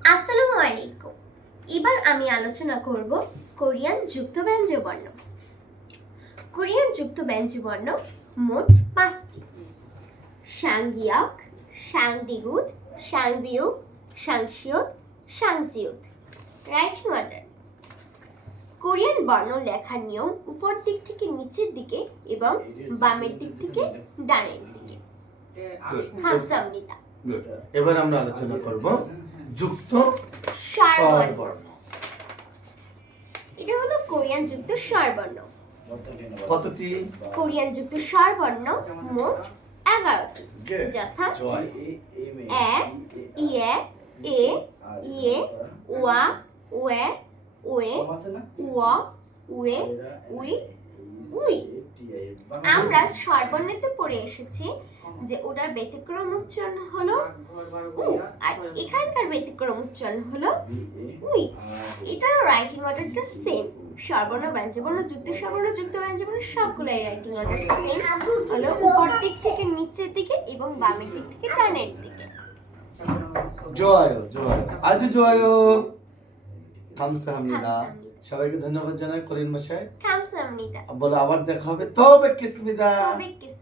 আসসালামু আলাইকুম। এবার আমি আলোচনা করব কোরিয়ান যুক্ত ব্যঞ্জনবর্ণ। কোরিয়ান যুক্ত ব্যঞ্জনবর্ণ মোট 5টি: সাংগিয়ক, সাংদিগুদ, সাংবিউক, সাংশিয়ত, সাংজিউত। রাইটিং অর্ডার: কোরিয়ান বর্ণ লেখার নিয়ম উপর দিক থেকে নিচের দিকে এবং বামের দিক থেকে ডানের দিকে। হামসামনিতা। গুড। এবার আমরা আলোচনা করব যুক্ত স্বরবর্ণ। এটা হলো কোরিয়ান যুক্ত স্বরবর্ণ। কতটি? কোরিয়ান যুক্ত স্বরবর্ণ মোট 11টি, Good. যথা জয়। এ, ইয়ে, এ, ইয়ে, ওয়া, ওয়ে, ওয়ে, ওয়া, উয়ে, উই, উই। আমরা স্বরবর্ণেতে পড়ে এসেছি যে ওটার ব্যতিক্রম উচ্চারণ হলো উ, আর এখানকার ব্যতিক্রম উচ্চারণ হলো উই। এটারও রাইটিং অর্ডারটা সেম। স্বরবর্ণ, ব্যঞ্জনবর্ণ, যুক্ত স্বরবর্ণ, যুক্ত ব্যঞ্জনবর্ণ সবগুলাই রাইটিং অর্ডার সেম, হলো উপর দিক থেকে নিচের দিকে এবং বামের দিক থেকে ডানের দিকে। জয় জয় আজ জয় 감사합니다. সবাইকে ধন্যবাদ জানাই কোরিয়ান ভাষায়। 감사합니다. বলে আবার দেখা হবে তবে কিসমিদা। তবে কিস